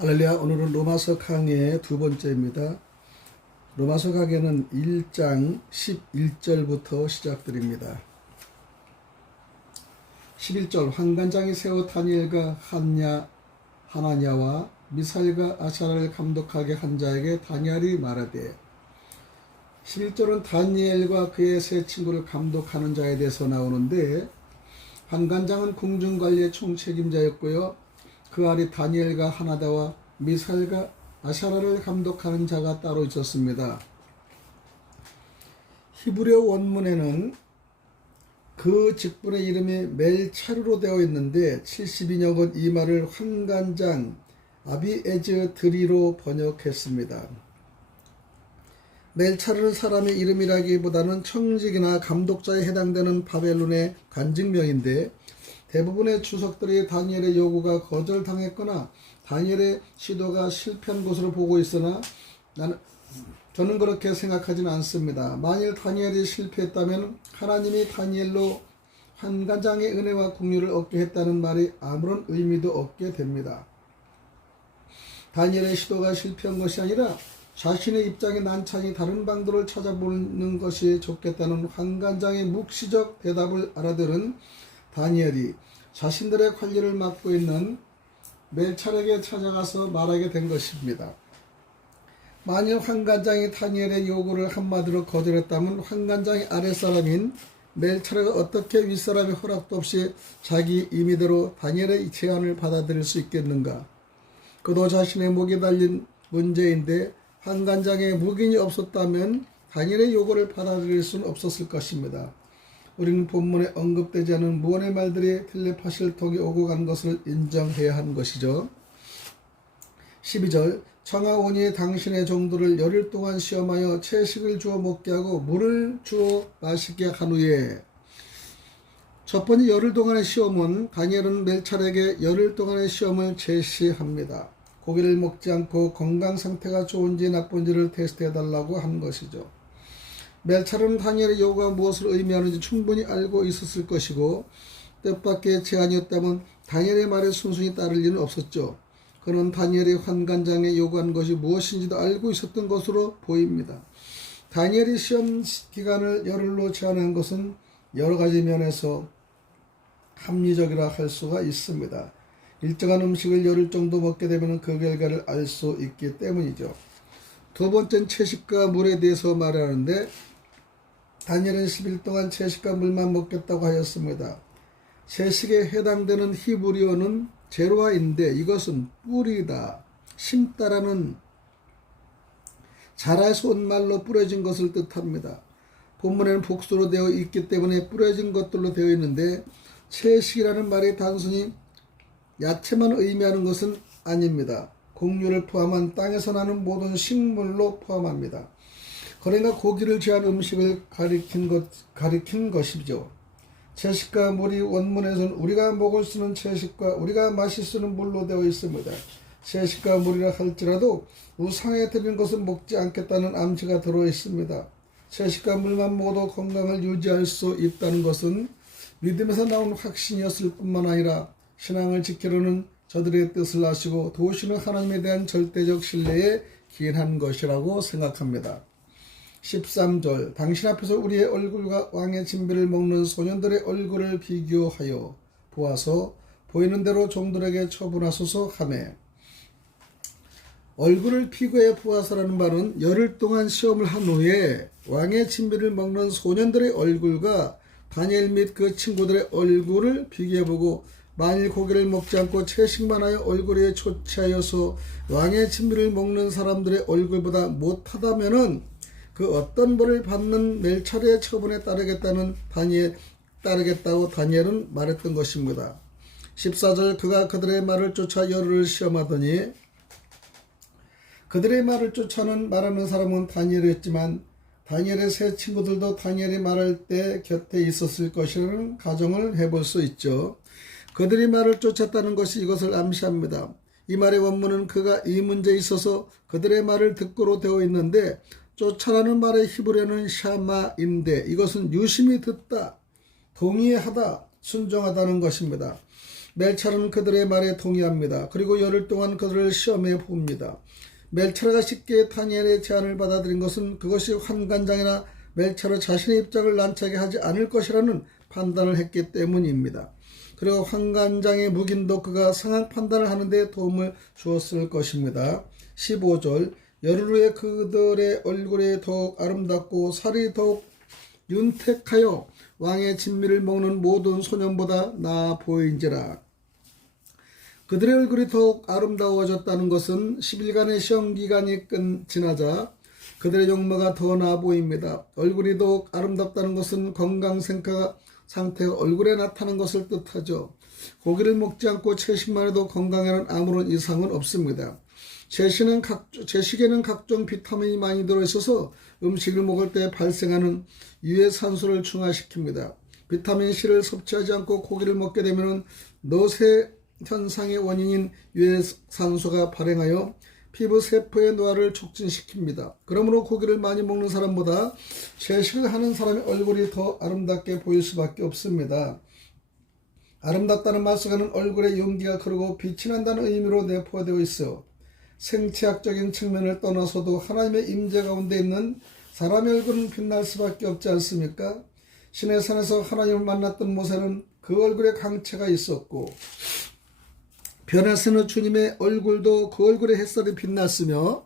할렐루야. 오늘은 로마서 강의 두 번째입니다. 로마서 강의는 1장 11절부터 시작드립니다. 11절 환관장이 세워 다니엘과 하나냐와 미사엘과 아사라를 감독하게 한 자에게 다니엘이 말하되, 11절은 다니엘과 그의 세 친구를 감독하는 자에 대해서 나오는데, 환관장은 궁중관리의 총책임자였고요, 그 아래 다니엘과 하나다와 미사엘과 아사라를 감독하는 자가 따로 있었습니다. 히브리어 원문에는 그 직분의 이름이 멜차르로 되어 있는데 72년은 이 말을 환관장 아비에즈 드리로 번역했습니다. 멜차르는 사람의 이름이라기보다는 청직이나 감독자에 해당되는 바벨론의 관직명인데, 대부분의 주석들이 다니엘의 요구가 거절당했거나 다니엘의 시도가 실패한 것으로 보고 있으나 저는 그렇게 생각하지는 않습니다. 만일 다니엘이 실패했다면 하나님이 다니엘로 환관장의 은혜와 긍휼을 얻게 했다는 말이 아무런 의미도 없게 됩니다. 다니엘의 시도가 실패한 것이 아니라 자신의 입장의 난처하니 다른 방도를 찾아보는 것이 좋겠다는 환관장의 묵시적 대답을 알아들은 다니엘이 자신들의 관리를 맡고 있는 멜차르에게 찾아가서 말하게 된 것입니다. 만일 환관장이 다니엘의 요구를 한마디로 거절했다면 환관장의 아랫사람인 멜차르가 어떻게 윗사람의 허락도 없이 자기 임의대로 다니엘의 제안을 받아들일 수 있겠는가? 그도 자신의 목에 달린 문제인데 환관장의 묵인이 없었다면 다니엘의 요구를 받아들일 수는 없었을 것입니다. 우리는 본문에 언급되지 않은 무언의 말들이 텔레파시를 통해 오고 간 것을 인정해야 하는 것이죠. 12절 청하오니 당신의 종들을 열흘 동안 시험하여 채식을 주어 먹게 하고 물을 주어 마시게 한 후에, 첫 번째 열흘 동안의 시험은 다니엘은 멜차르에게 열흘 동안의 시험을 제시합니다. 고기를 먹지 않고 건강 상태가 좋은지 나쁜지를 테스트해달라고 한 것이죠. 멜차르는 다니엘의 요구가 무엇을 의미하는지 충분히 알고 있었을 것이고, 뜻밖의 제안이었다면 다니엘의 말에 순순히 따를 리는 없었죠. 그는 다니엘의 환관장에 요구한 것이 무엇인지도 알고 있었던 것으로 보입니다. 다니엘이 시험 기간을 열흘로 제한한 것은 여러 가지 면에서 합리적이라 할 수가 있습니다. 일정한 음식을 열흘 정도 먹게 되면 그 결과를 알 수 있기 때문이죠. 두 번째는 채식과 물에 대해서 말하는데, 다니엘은 10일 동안 채식과 물만 먹겠다고 하였습니다. 채식에 해당되는 히브리어는 제로아인데 이것은 뿌리다, 심다라는 자라에서 온 말로 뿌려진 것을 뜻합니다. 본문에는 복수로 되어 있기 때문에 뿌려진 것들로 되어 있는데, 채식이라는 말이 단순히 야채만 의미하는 것은 아닙니다. 곡류를 포함한 땅에서 나는 모든 식물로 포함합니다. 그러니까 고기를 제한 음식을 가리킨 것이죠. 채식과 물이 원문에서는 우리가 먹을 수 있는 채식과 우리가 마실 수 있는 물로 되어 있습니다. 채식과 물이라 할지라도 우상에 드리는 것은 먹지 않겠다는 암시가 들어 있습니다. 채식과 물만 먹어도 건강을 유지할 수 있다는 것은 믿음에서 나온 확신이었을 뿐만 아니라 신앙을 지키려는 저들의 뜻을 아시고 도우시는 하나님에 대한 절대적 신뢰에 기인한 것이라고 생각합니다. 13절 당신 앞에서 우리의 얼굴과 왕의 진비를 먹는 소년들의 얼굴을 비교하여 보아서 보이는 대로 종들에게 처분하소서 하매, 얼굴을 비교해 보아서라는 말은 열흘 동안 시험을 한 후에 왕의 진비를 먹는 소년들의 얼굴과 다니엘 및 그 친구들의 얼굴을 비교해보고, 만일 고기를 먹지 않고 채식만 하여 얼굴에 초췌하여서 왕의 진비를 먹는 사람들의 얼굴보다 못하다면은 그 어떤 벌을 받는 멜차르의 처분에 따르겠다고 다니엘은 말했던 것입니다. 14절 그가 그들의 말을 쫓아 열흘을 시험하더니, 그들의 말을 쫓아는 말하는 사람은 다니엘이었지만 다니엘의 세 친구들도 다니엘이 말할 때 곁에 있었을 것이라는 가정을 해볼 수 있죠. 그들이 말을 쫓았다는 것이 이것을 암시합니다. 이 말의 원문은 그가 이 문제에 있어서 그들의 말을 듣고로 되어 있는데, 쫓아라는 말의 히브리어는 샤마인데 이것은 유심히 듣다, 동의하다, 순종하다는 것입니다. 멜찰은 그들의 말에 동의합니다. 그리고 열흘 동안 그들을 시험해 봅니다. 멜차르가 쉽게 다니엘의 제안을 받아들인 것은 그것이 환관장이나 멜차르 자신의 입장을 난처하게 하지 않을 것이라는 판단을 했기 때문입니다. 그리고 환관장의 묵인도 그가 상황 판단을 하는 데 도움을 주었을 것입니다. 15절 열흘 후에 그들의 얼굴이 더욱 아름답고 살이 더욱 윤택하여 왕의 진미를 먹는 모든 소년보다 나아 보인지라. 그들의 얼굴이 더욱 아름다워졌다는 것은 10일간의 시험기간이 지나자 그들의 용모가 더 나아 보입니다. 얼굴이 더욱 아름답다는 것은 건강 상태가 얼굴에 나타나는 것을 뜻하죠. 고기를 먹지 않고 채식만 해도 건강에는 아무런 이상은 없습니다. 채식에는 각종 비타민이 많이 들어있어서 음식을 먹을 때 발생하는 유해산소를 중화시킵니다. 비타민 C를 섭취하지 않고 고기를 먹게 되면 노쇠 현상의 원인인 유해산소가 발행하여 피부 세포의 노화를 촉진시킵니다. 그러므로 고기를 많이 먹는 사람보다 채식을 하는 사람의 얼굴이 더 아름답게 보일 수밖에 없습니다. 아름답다는 말씀에는 얼굴에 윤기가 흐르고 빛이 난다는 의미로 내포되어 있어 생체학적인 측면을 떠나서도 하나님의 임재 가운데 있는 사람의 얼굴은 빛날 수밖에 없지 않습니까? 신의 산에서 하나님을 만났던 모세는 그 얼굴에 광채가 있었고 변화세는 주님의 얼굴도 그 얼굴에 햇살이 빛났으며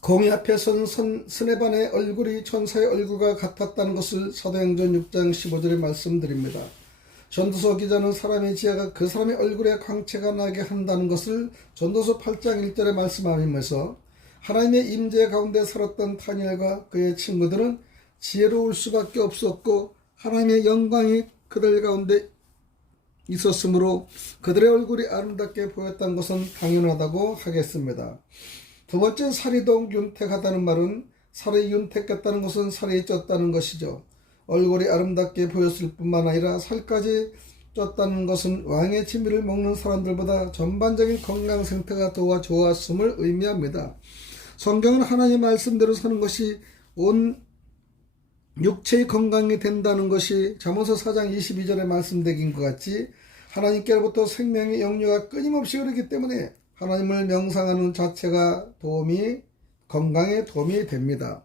공의 앞에 선 스네반의 얼굴이 천사의 얼굴과 같았다는 것을 사도행전 6장 15절에 말씀드립니다. 전도서 기자는 사람의 지혜가 그 사람의 얼굴에 광채가 나게 한다는 것을 전도서 8장 1절에 말씀하면서 하나님의 임재 가운데 살았던 다니엘과 그의 친구들은 지혜로울 수밖에 없었고 하나님의 영광이 그들 가운데 있었으므로 그들의 얼굴이 아름답게 보였다는 것은 당연하다고 하겠습니다. 두 번째, 살이 더욱 윤택하다는 말은 살이 윤택했다는 것은 살이 쪘다는 것이죠. 얼굴이 아름답게 보였을 뿐만 아니라 살까지 쪘다는 것은 왕의 진미를 먹는 사람들보다 전반적인 건강 상태가 더 좋았음을 의미합니다. 성경은 하나님의 말씀대로 사는 것이 온 육체의 건강이 된다는 것이 잠언서 4장 22절에 말씀되긴 것 같이 하나님께로부터 생명의 영유가 끊임없이 흐르기 때문에 하나님을 명상하는 자체가 건강에 도움이 됩니다.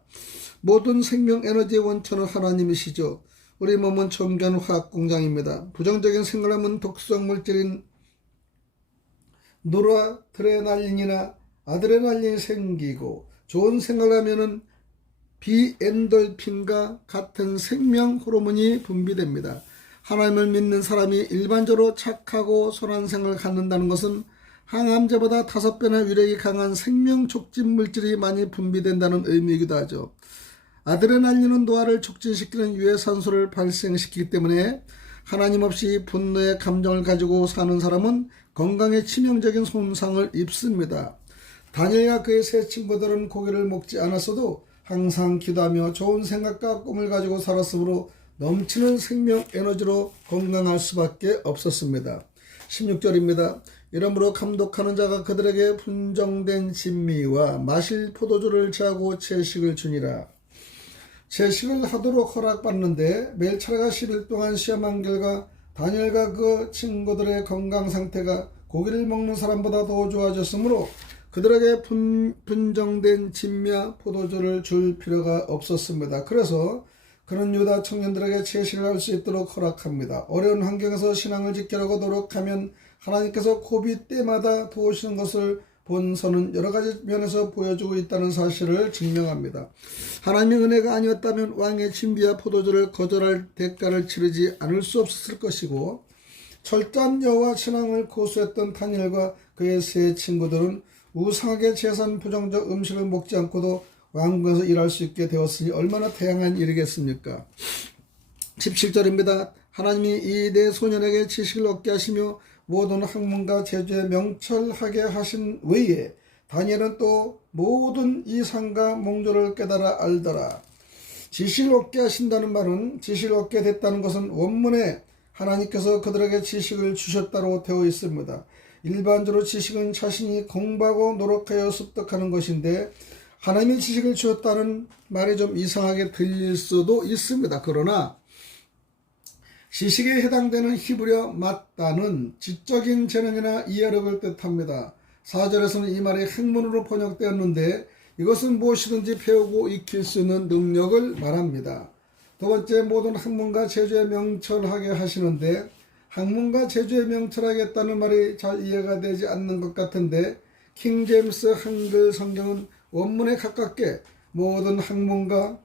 모든 생명 에너지의 원천은 하나님이시죠. 우리 몸은 정교한 화학 공장입니다. 부정적인 생각하면 독성 물질인 노라드레날린이나 아드레날린이 생기고 좋은 생각을 하면은 비엔돌핀과 같은 생명 호르몬이 분비됩니다. 하나님을 믿는 사람이 일반적으로 착하고 선한 생각을 갖는다는 것은 항암제보다 5배나 위력이 강한 생명 촉진 물질이 많이 분비된다는 의미이기도 하죠. 아드레날린은 노화를 촉진시키는 유해산소를 발생시키기 때문에 하나님 없이 분노의 감정을 가지고 사는 사람은 건강에 치명적인 손상을 입습니다. 다니엘과 그의 세 친구들은 고기를 먹지 않았어도 항상 기도하며 좋은 생각과 꿈을 가지고 살았으므로 넘치는 생명 에너지로 건강할 수밖에 없었습니다. 16절입니다. 이러므로 감독하는 자가 그들에게 분정된 진미와 마실 포도주를 제하고 채식을 주니라. 채식을 하도록 허락받는데 멜차르가 10일 동안 시험한 결과 다니엘과 그 친구들의 건강 상태가 고기를 먹는 사람보다 더 좋아졌으므로 그들에게 분정된 진미와 포도주를 줄 필요가 없었습니다. 그래서 그는 유다 청년들에게 채식을 할 수 있도록 허락합니다. 어려운 환경에서 신앙을 지키려고 노력하면 하나님께서 고비 때마다 도우시는 것을 본서는 여러 가지 면에서 보여주고 있다는 사실을 증명합니다. 하나님의 은혜가 아니었다면 왕의 진미와 포도주를 거절할 대가를 치르지 않을 수 없었을 것이고 철저한 여호와 신앙을 고수했던 다니엘과 그의 세 친구들은 우상하게 제산 부정적 음식을 먹지 않고도 왕궁에서 일할 수 있게 되었으니 얼마나 다양한 일이겠습니까? 17절입니다. 하나님이 이 네 소년에게 지식을 얻게 하시며 모든 학문과 제주에 명철하게 하신 외에 다니엘은 또 모든 이상과 몽조를 깨달아 알더라. 지식을 얻게 하신다는 말은 지식을 얻게 됐다는 것은 원문에 하나님께서 그들에게 지식을 주셨다고 되어 있습니다. 일반적으로 지식은 자신이 공부하고 노력하여 습득하는 것인데 하나님이 지식을 주었다는 말이 좀 이상하게 들릴 수도 있습니다. 그러나 지식에 해당되는 히브리어 맞다는 지적인 재능이나 이해력을 뜻합니다. 4절에서는 이 말이 학문으로 번역되었는데 이것은 무엇이든지 배우고 익힐 수 있는 능력을 말합니다. 두 번째, 모든 학문과 제주에 명철하게 하시는데 학문과 제주에 명철하겠다는 말이 잘 이해가 되지 않는 것 같은데 킹 제임스 한글 성경은 원문에 가깝게 모든 학문과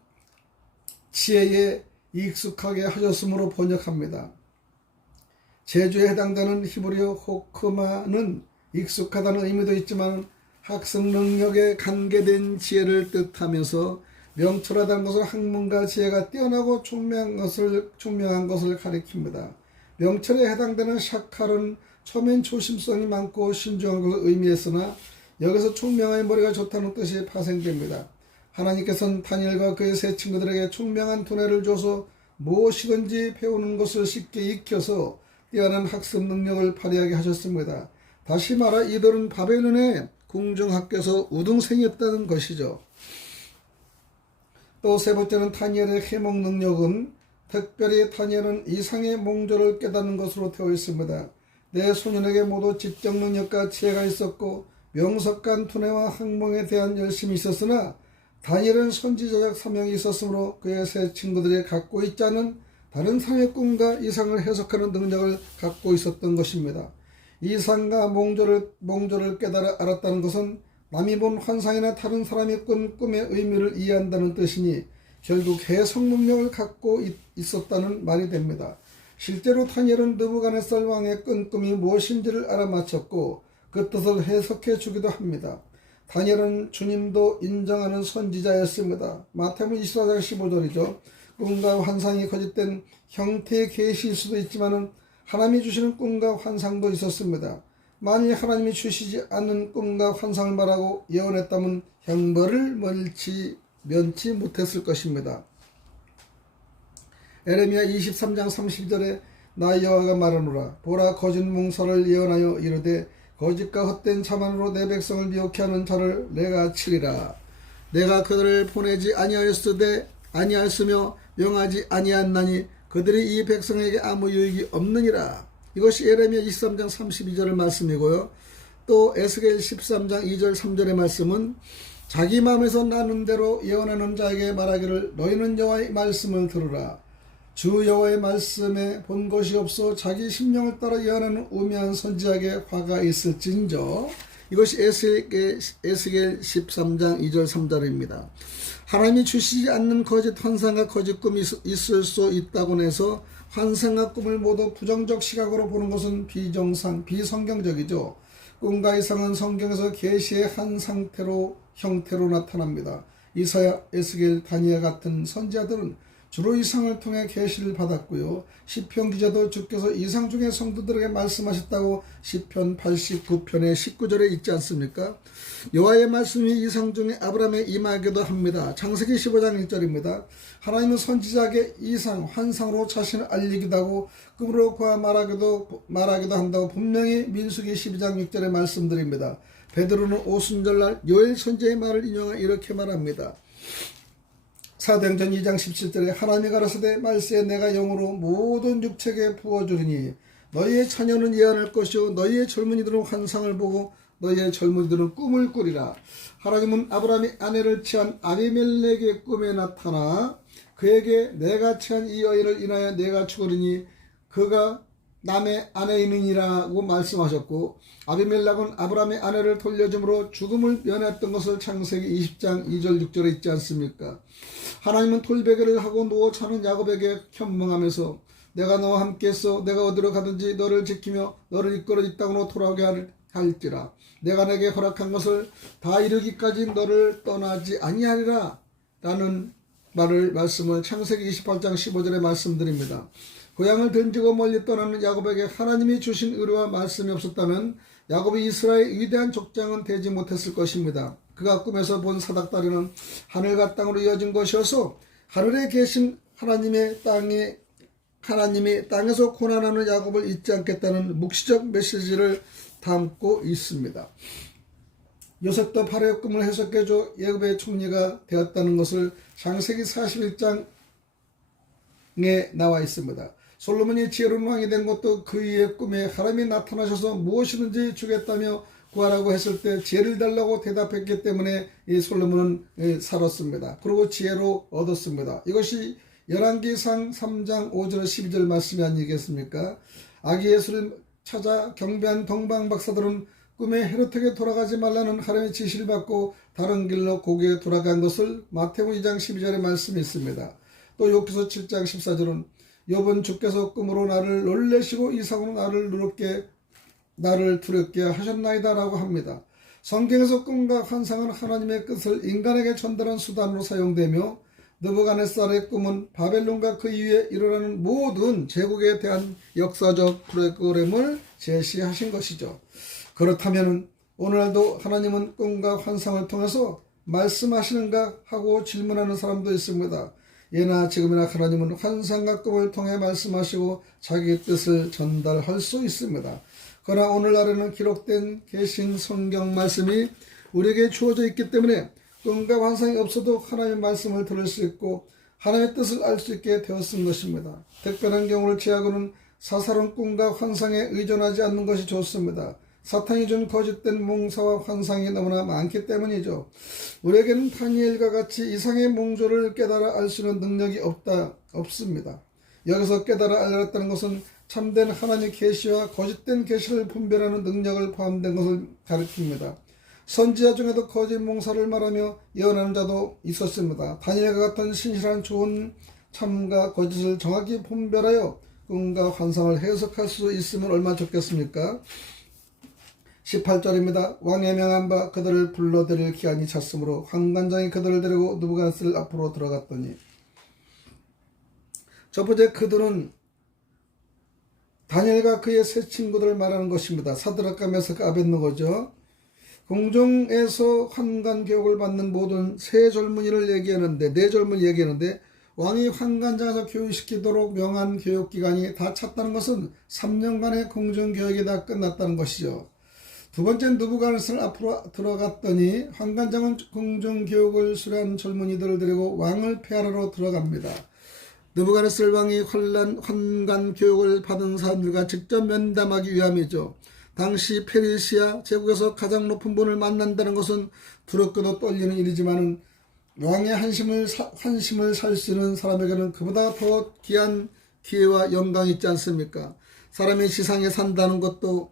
지혜에 익숙하게 하셨으므로 번역합니다. 제주에 해당되는 히브리어 호크마는 익숙하다는 의미도 있지만 학습 능력에 관계된 지혜를 뜻하면서 명철하다는 것은 학문과 지혜가 뛰어나고 총명한 것을 가리킵니다. 명철에 해당되는 샤칼은 처음엔 조심성이 많고 신중한 것을 의미했으나 여기서 총명한 머리가 좋다는 뜻이 파생됩니다. 하나님께서는 다니엘과 그의 세 친구들에게 총명한 두뇌를 줘서 무엇이든지 배우는 것을 쉽게 익혀서 뛰어난 학습 능력을 발휘하게 하셨습니다. 다시 말하 이들은 바벨론의 궁중학교에서 우등생이었다는 것이죠. 또 세 번째는 다니엘의 해몽 능력은 특별히 다니엘은 이상의 몽조를 깨닫는 것으로 되어 있습니다. 내 소년에게 모두 지적 능력과 지혜가 있었고 명석한 두뇌와 학문에 대한 열심이 있었으나 다니엘은 선지자적 사명이 있었으므로 그의 세 친구들이 갖고 있지 않은 다른 사람의 꿈과 이상을 해석하는 능력을 갖고 있었던 것입니다. 이상과 몽조를 깨달아 알았다는 것은 남이 본 환상이나 다른 사람이 꾼 꿈의 의미를 이해한다는 뜻이니 결국 해석 능력을 갖고 있었다는 말이 됩니다. 실제로 다니엘은 느부갓네살 왕의 꾼 꿈이 무엇인지를 알아맞혔고 그 뜻을 해석해 주기도 합니다. 다니엘은 주님도 인정하는 선지자였습니다. 마태복음 24장 15절이죠. 꿈과 환상이 거짓된 형태의 계시일 수도 있지만 하나님이 주시는 꿈과 환상도 있었습니다. 만일 하나님이 주시지 않는 꿈과 환상을 말하고 예언했다면 형벌을 면치 못했을 것입니다. 에레미야 23장 30절에 나 여호와가 말하노라. 보라, 거짓 몽사를 예언하여 이르되 거짓과 헛된 자만으로 내 백성을 미혹해 하는 자를 내가 치리라. 내가 그들을 보내지 아니하였으며 명하지 아니하였나니 그들이 이 백성에게 아무 유익이 없느니라. 이것이 예레미야 23장 32절의 말씀이고요. 또 에스겔 13장 2절 3절의 말씀은 자기 마음에서 나는 대로 예언하는 자에게 말하기를 너희는 여호와의 말씀을 들으라. 주 여호와의 말씀에 본 것이 없어 자기 심령을 따라 예언하는 우매한 선지자에게 화가 있을진저. 이것이 에스겔 13장 2절 3절입니다. 하나님이 주시지 않는 거짓 환상과 거짓 꿈이 있을 수 있다고 해서 환상과 꿈을 모두 부정적 시각으로 보는 것은 비성경적이죠. 꿈과 이상은 성경에서 계시의 한 형태로 나타납니다. 이사야, 에스겔, 다니엘 같은 선지자들은 주로 이상을 통해 계시를 받았고요. 시편 기자도 주께서 이상 중에 성도들에게 말씀하셨다고 시편 89편의 19절에 있지 않습니까? 여호와의 말씀이 이상 중에 아브라함에 임하기도 합니다. 창세기 15장 1절입니다. 하나님은 선지자에게 이상, 환상으로 자신을 알리기도 하고 꿈으로 그와 말하기도 한다고 분명히 민수기 12장 6절에 말씀드립니다. 베드로는 오순절날 요엘 선지자의 말을 인용하여 이렇게 말합니다. 사도행전 2장 17절에 하나님이 가라사대 말세에 내가 영으로 모든 육체에 부어주리니 너희의 자녀는 예언할 것이요 너희의 젊은이들은 환상을 보고 너희의 젊은이들은 꿈을 꾸리라. 하나님은 아브라함이 아내를 취한 아비멜렉의 꿈에 나타나 그에게 내가 취한 이 여인을 인하여 내가 죽으리니 그가 남의 아내이니라고 말씀하셨고 아비멜렉은 아브라함의 아내를 돌려줌으로 죽음을 면했던 것을 창세기 20장 2절 6절에 있지 않습니까? 하나님은 돌베개를 하고 누워 자는 야곱에게 현몽하면서 내가 너와 함께해서 내가 어디로 가든지 너를 지키며 너를 이끌어 이 땅으로 돌아오게 할지라. 내가 내게 허락한 것을 다 이루기까지 너를 떠나지 아니하리라 라는 말씀을 창세기 28장 15절에 말씀드립니다. 고향을 던지고 멀리 떠나는 야곱에게 하나님이 주신 의뢰와 말씀이 없었다면 야곱이 이스라엘의 위대한 족장은 되지 못했을 것입니다. 그가 꿈에서 본 사닥다리는 하늘과 땅으로 이어진 것이어서 하늘에 계신 하나님이 땅에서 고난하는 야곱을 잊지 않겠다는 묵시적 메시지를 담고 있습니다. 요셉도 파라오의 꿈을 해석해줘 애굽의 총리가 되었다는 것을 창세기 41장에 나와 있습니다. 솔로몬이 지혜로운 왕이 된 것도 그의 꿈에 하나님이 나타나셔서 무엇이든지 주겠다며 구하라고 했을 때 지혜를 달라고 대답했기 때문에 이 솔로몬은 살았습니다. 그리고 지혜로 얻었습니다. 이것이 열왕기상 3장 5절 12절 말씀이 아니겠습니까? 아기 예수를 찾아 경배한 동방 박사들은 꿈에 헤롯에게 돌아가지 말라는 하나님의 지시를 받고 다른 길로 고개 돌아간 것을 마태복음 2장 12절에 말씀이 있습니다. 또 욥기서 7장 14절은 욥은 주께서 꿈으로 나를 놀래시고 이상으로 나를 두렵게 하셨나이다 라고 합니다. 성경에서 꿈과 환상은 하나님의 뜻을 인간에게 전달한 수단으로 사용되며 느부갓네살의 꿈은 바벨론과 그 이후에 일어나는 모든 제국에 대한 역사적 프로그램을 제시하신 것이죠. 그렇다면 오늘날도 하나님은 꿈과 환상을 통해서 말씀하시는가 하고 질문하는 사람도 있습니다. 예나 지금이나 하나님은 환상과 꿈을 통해 말씀하시고 자기 뜻을 전달할 수 있습니다. 그러나 오늘날에는 기록된 계신 성경 말씀이 우리에게 주어져 있기 때문에 꿈과 환상이 없어도 하나님의 말씀을 들을 수 있고 하나님의 뜻을 알 수 있게 되었은 것입니다. 특별한 경우를 제하고는 사사로운 꿈과 환상에 의존하지 않는 것이 좋습니다. 사탄이 준 거짓된 몽사와 환상이 너무나 많기 때문이죠. 우리에게는 다니엘과 같이 이상의 몽조를 깨달아 알 수 있는 능력이 없습니다. 여기서 깨달아 알았다는 것은 참된 하나님의 계시와 거짓된 계시를 분별하는 능력을 포함된 것을 가리킵니다. 선지자 중에도 거짓 몽사를 말하며 예언하는 자도 있었습니다. 다니엘과 같은 신실한 좋은 참과 거짓을 정확히 분별하여 꿈과 환상을 해석할 수 있으면 얼마나 좋겠습니까? 18절입니다. 왕의 명한 바 그들을 불러들일 기한이 찼으므로 환관장이 그들을 데리고 느부갓네살 앞으로 들어갔더니 첫 번째 그들은 다니엘과 그의 세 친구들을 말하는 것입니다. 사드락과 메삭과 아벳느고죠. 궁정에서 환관 교육을 받는 모든 세 젊은이를 얘기하는데 네 젊은이 얘기하는데 왕이 환관장에서 교육시키도록 명한 교육기간이 다 찼다는 것은 3년간의 궁정교육이 다 끝났다는 것이죠. 두 번째 느부갓네살 앞으로 들어갔더니 환관장은 궁정교육을 수료한 젊은이들을 데리고 왕을 폐하러 들어갑니다. 느부갓네살 왕이 환관 교육을 받은 사람들과 직접 면담하기 위함이죠. 당시 페르시아 제국에서 가장 높은 분을 만난다는 것은 두렵고도 떨리는 일이지만 왕의 환심을 살 수 있는 사람에게는 그보다 더 귀한 기회와 영광이 있지 않습니까? 사람이 지상에 산다는 것도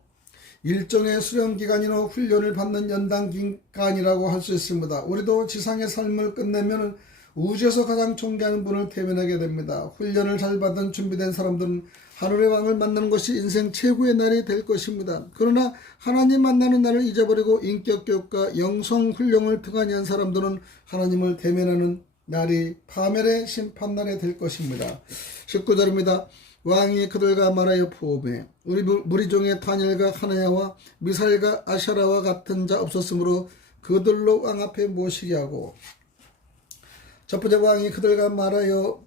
일종의 수련기간이나 훈련을 받는 연단기간이라고 할 수 있습니다. 우리도 지상의 삶을 끝내면 우주에서 가장 존귀한 분을 대면하게 됩니다. 훈련을 잘 받은 준비된 사람들은 하늘의 왕을 만나는 것이 인생 최고의 날이 될 것입니다. 그러나 하나님 만나는 날을 잊어버리고 인격교육과 영성훈련을 등한히 사람들은 하나님을 대면하는 날이 파멸의 심판날이 될 것입니다. 19절입니다. 왕이 그들과 말하여 포함해 우리 무리 중에 다니엘과 하나야와 미사엘과 아샤라와 같은 자 없었으므로 그들로 왕 앞에 모시게 하고 첫 번째 왕이 그들과 말하여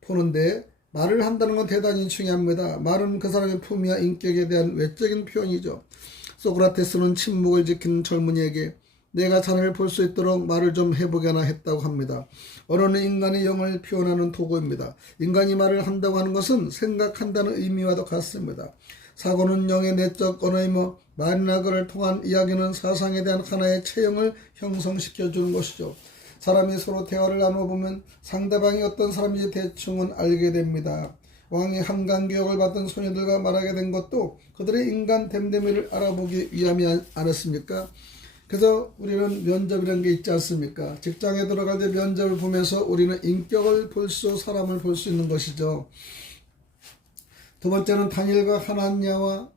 보는데 말을 한다는 건 대단히 중요합니다. 말은 그 사람의 품위와 인격에 대한 외적인 표현이죠. 소크라테스는 침묵을 지킨 젊은이에게 내가 자네를 볼 수 있도록 말을 좀 해보게나 했다고 합니다. 언어는 인간의 영을 표현하는 도구입니다. 인간이 말을 한다고 하는 것은 생각한다는 의미와도 같습니다. 사고는 영의 내적 언어이며 말이나 그를 통한 이야기는 사상에 대한 하나의 체형을 형성시켜주는 것이죠. 사람이 서로 대화를 나눠보면 상대방이 어떤 사람인지 대충은 알게 됩니다. 왕이 한강교육을 받은 소녀들과 말하게 된 것도 그들의 인간 됨됨이를 알아보기 위함이 아니었습니까? 그래서 우리는 면접이라는 게 있지 않습니까? 직장에 들어갈 때 면접을 보면서 우리는 인격을 볼 수, 사람을 볼 수 있는 것이죠. 두 번째는 다니엘과 하나냐와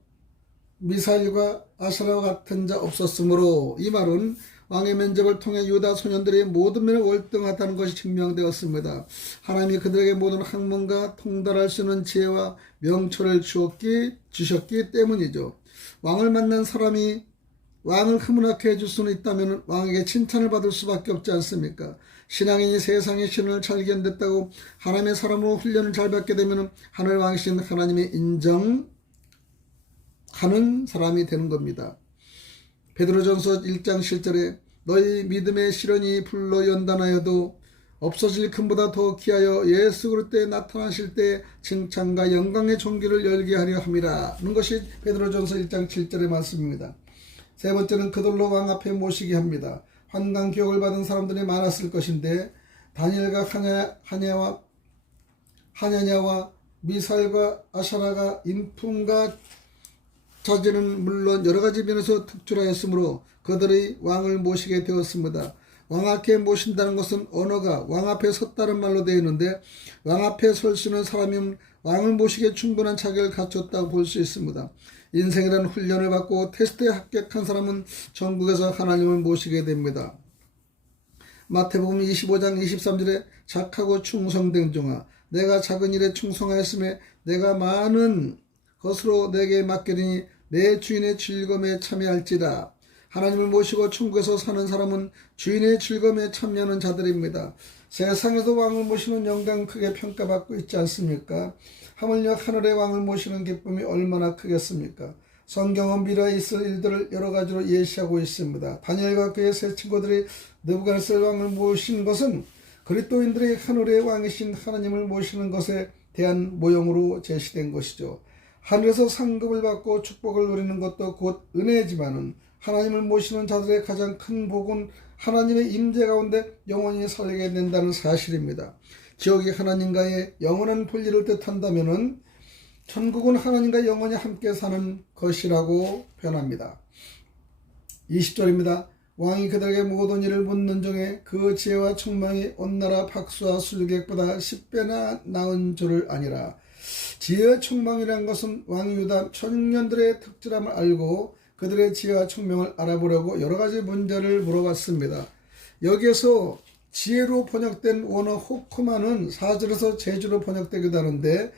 미사일과 아사라와 같은 자 없었으므로 이 말은 왕의 면접을 통해 유다 소년들이 모든 면에 월등하다는 것이 증명되었습니다. 하나님이 그들에게 모든 학문과 통달할 수 있는 지혜와 명초를 주셨기 때문이죠. 왕을 만난 사람이 왕을 흐뭇하게 해줄 수는 있다면 왕에게 칭찬을 받을 수밖에 없지 않습니까? 신앙인이 세상의 신을 잘 견뎠다고 하나님의 사람으로 훈련을 잘 받게 되면 하늘 왕이신 하나님이 인정하는 사람이 되는 겁니다. 베드로전서 1장 7절에 너희 믿음의 시련이 불로 연단하여도 없어질 금보다 더 귀하여 예수 그리스도에 나타나실 때 칭찬과 영광의 종기를 열게 하려 함이라 는 것이 베드로전서 1장 7절의 말씀입니다. 세 번째는 그들로 왕 앞에 모시게 합니다. 환강 교육을 받은 사람들이 많았을 것인데 다니엘과 하냐냐와 미사엘과 아샤라가 인품과 자질은 물론 여러 가지 면에서 특출하였으므로 그들의 왕을 모시게 되었습니다. 왕 앞에 모신다는 것은 언어가 왕 앞에 섰다는 말로 되어 있는데 왕 앞에 설 수 있는 사람이면 왕을 모시기에 충분한 자격을 갖췄다고 볼 수 있습니다. 인생이라는 훈련을 받고 테스트에 합격한 사람은 전국에서 하나님을 모시게 됩니다. 마태복음 25장 23절에 착하고 충성된 종아 내가 작은 일에 충성하였음에 내가 많은 것으로 내게 맡기리니 내 주인의 즐거움에 참여할지라. 하나님을 모시고 천국에서 사는 사람은 주인의 즐거움에 참여하는 자들입니다. 세상에서 왕을 모시는 영광 크게 평가받고 있지 않습니까? 하물며 하늘의 왕을 모시는 기쁨이 얼마나 크겠습니까? 성경은 미래에 있을 일들을 여러 가지로 예시하고 있습니다. 다니엘과 그의 세 친구들이 느부갓네살 왕을 모신 것은 그리스도인들의 하늘의 왕이신 하나님을 모시는 것에 대한 모형으로 제시된 것이죠. 하늘에서 상급을 받고 축복을 누리는 것도 곧 은혜지만은 하나님을 모시는 자들의 가장 큰 복은 하나님의 임재 가운데 영원히 살게 된다는 사실입니다. 지옥이 하나님과의 영원한 분리를 뜻한다면은 천국은 하나님과 영원히 함께 사는 것이라고 표현합니다. 20절입니다. 왕이 그들에게 모든 일을 묻는 중에 그 지혜와 총명이 온 나라 박수와 술객보다 10배나 나은 줄을 아니라. 지혜와 총명이라는 것은 왕이 유다 청년들의 특질함을 알고 그들의 지혜와 총명을 알아보려고 여러 가지 문제를 물어봤습니다. 여기에서 지혜로 번역된 원어 호크마는 4절에서 제주로 번역되기도 하는데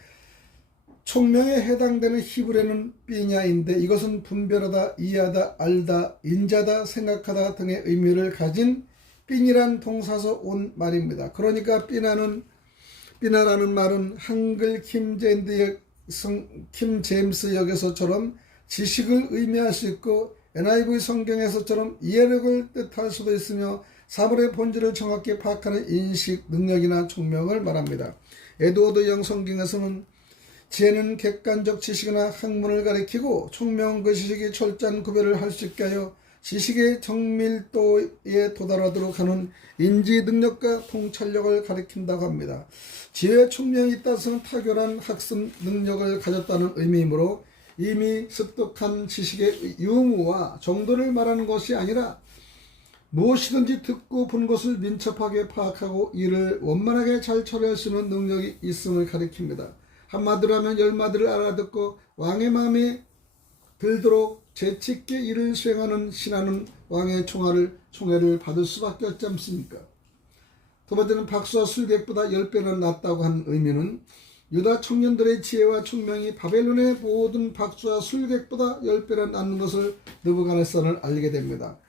총명에 해당되는 히브리어는 삐냐인데 이것은 분별하다, 이해하다, 알다, 인자다, 생각하다 등의 의미를 가진 삐니란 동사에서 온 말입니다. 그러니까 삐나라는 말은 한글 킴 제임스 역에서처럼 지식을 의미할 수 있고 NIV 성경에서처럼 이해력을 뜻할 수도 있으며 사물의 본질을 정확히 파악하는 인식, 능력이나 총명을 말합니다. 에드워드 영 성경에서는 지혜는 객관적 지식이나 학문을 가리키고 총명은 그 지식이 철저한 구별을 할 수 있게 하여 지식의 정밀도에 도달하도록 하는 인지 능력과 통찰력을 가리킨다고 합니다. 지혜와 총명이 따서는 탁월한 학습 능력을 가졌다는 의미이므로 이미 습득한 지식의 유무와 정도를 말하는 것이 아니라 무엇이든지 듣고 본 것을 민첩하게 파악하고 이를 원만하게 잘 처리할 수 있는 능력이 있음을 가리킵니다. 한마디로 하면 열마디를 알아듣고 왕의 마음에 들도록 재치있게 일을 수행하는 신하는 왕의 총애를 받을 수밖에 없지 않습니까? 두 번째는 박수와 술객보다 10배나 낫다고 하는 의미는 유다 청년들의 지혜와 총명이 바벨론의 모든 박수와 술객보다 10배나 낫는 것을 느부갓네살은 알게 됩니다.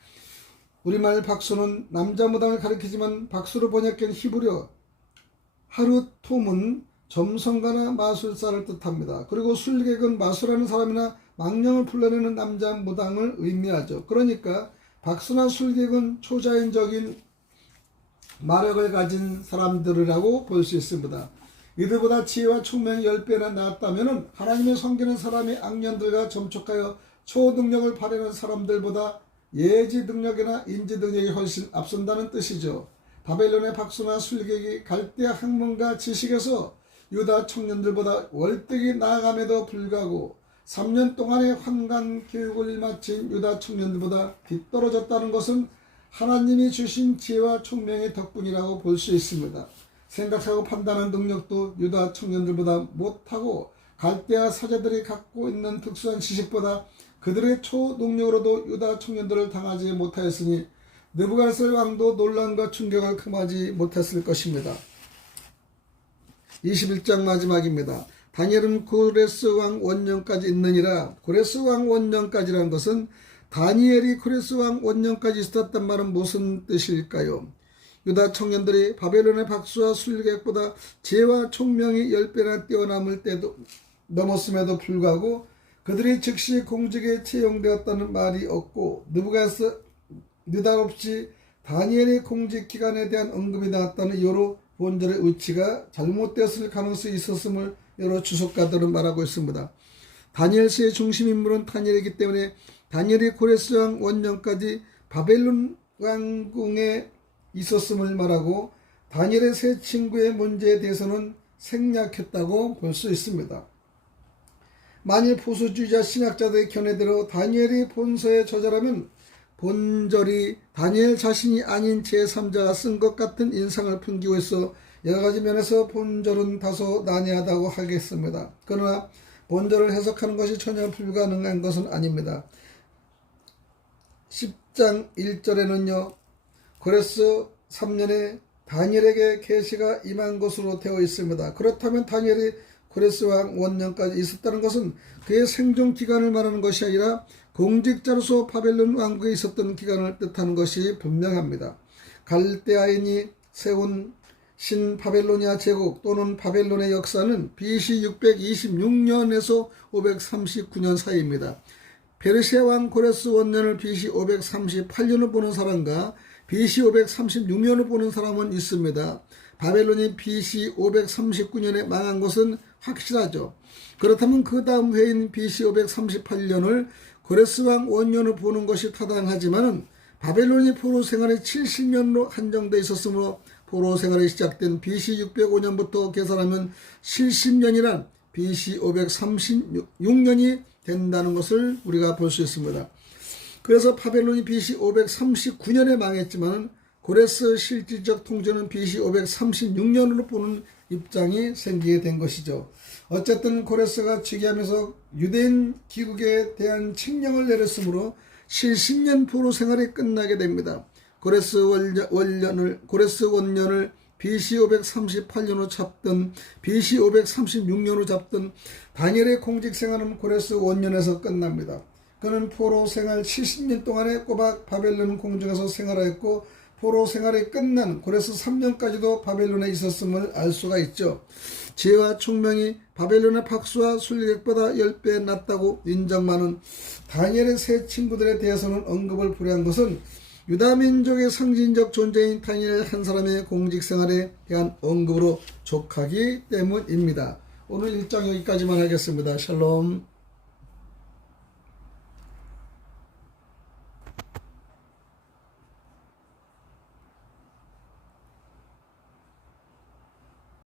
우리말 박수는 남자 무당을 가리키지만 박수로 번역된 히브리어 하루톰은 점성가나 마술사를 뜻합니다. 그리고 술객은 마술하는 사람이나 망령을 불러내는 남자 무당을 의미하죠. 그러니까 박수나 술객은 초자연적인 마력을 가진 사람들이라고 볼 수 있습니다. 이들보다 지혜와 총명이 10배나 나았다면 하나님의 섬기는 사람이 악년들과 점촉하여 초능력을 발휘하는 사람들보다 예지 능력이나 인지 능력이 훨씬 앞선다는 뜻이죠. 바벨론의 박수나 술객이 갈대아 학문과 지식에서 유다 청년들보다 월등히 나아감에도 불구하고 3년 동안의 환관 교육을 마친 유다 청년들보다 뒤떨어졌다는 것은 하나님이 주신 지혜와 총명의 덕분이라고 볼 수 있습니다. 생각하고 판단하는 능력도 유다 청년들보다 못하고 갈대아 사제들이 갖고 있는 특수한 지식보다 그들의 초능력으로도 유다 청년들을 당하지 못하였으니 느부갓네살 왕도 논란과 충격을 금하지 못했을 것입니다. 21장 마지막입니다. 다니엘은 고레스 왕 원년까지 있느니라. 고레스 왕 원년까지라는 것은 다니엘이 고레스 왕 원년까지 있었단 말은 무슨 뜻일까요? 유다 청년들이 바벨론의 박수와 술객보다 지혜와 총명이 10배나 뛰어남을 때도 넘었음에도 불구하고 그들이 즉시 공직에 채용되었다는 말이 없고 느부갓네살 느닷없이 다니엘의 공직 기간에 대한 언급이 나왔다는 이유로 본절의 의치가 잘못되었을 가능성이 있었음을 여러 주석가들은 말하고 있습니다. 다니엘서의 중심 인물은 다니엘이기 때문에 다니엘이 고레스 왕 원년까지 바벨론 왕궁에 있었음을 말하고 다니엘의 세 친구의 문제에 대해서는 생략했다고 볼 수 있습니다. 만일 보수주의자 신학자들의 견해대로 다니엘이 본서의 저자라면 본절이 다니엘 자신이 아닌 제3자가 쓴 것 같은 인상을 풍기고 있어 여러가지 면에서 본절은 다소 난해하다고 하겠습니다. 그러나 본절을 해석하는 것이 전혀 불가능한 것은 아닙니다. 10장 1절에는요. 고레스 3년에 다니엘에게 계시가 임한 것으로 되어 있습니다. 그렇다면 다니엘이 고레스 왕 원년까지 있었다는 것은 그의 생존 기간을 말하는 것이 아니라 공직자로서 바벨론 왕국에 있었던 기간을 뜻하는 것이 분명합니다. 갈대아인이 세운 신바벨로니아 제국 또는 바벨론의 역사는 BC 626년에서 539년 사이입니다. 페르시아 왕 고레스 원년을 BC 538년을 보는 사람과 BC 536년을 보는 사람은 있습니다. 바벨론이 BC 539년에 망한 것은 확실하죠. 그렇다면 그 다음 해인 BC 538년을 고레스 왕 원년을 보는 것이 타당하지만 바벨론이 포로 생활이 70년으로 한정되어 있었으므로 포로 생활이 시작된 BC 605년부터 계산하면 70년이란 BC 536년이 된다는 것을 우리가 볼 수 있습니다. 그래서 바벨론이 BC 539년에 망했지만 고레스 실질적 통제는 BC 536년으로 보는 입장이 생기게 된 것이죠. 어쨌든 고레스가 즉위하면서 유대인 귀국에 대한 칙령을 내렸으므로 70년 포로 생활이 끝나게 됩니다. 고레스 원년을 BC 538년으로 잡든 BC 536년으로 잡든 다니엘의 공직 생활은 고레스 원년에서 끝납니다. 그는 포로 생활 70년 동안에 꼬박 바벨론 궁정에서 생활하였고 포로 생활이 끝난 고레스 3년까지도 바벨론에 있었음을 알 수가 있죠. 지혜와 총명이 바벨론의 박수와 순리객보다 10배 낫다고 인정하는 다니엘의 세 친구들에 대해서는 언급을 불허한 것은 유다민족의 상징적 존재인 다니엘 한 사람의 공직생활에 대한 언급으로 족하기 때문입니다. 오늘 일장 여기까지만 하겠습니다. 샬롬.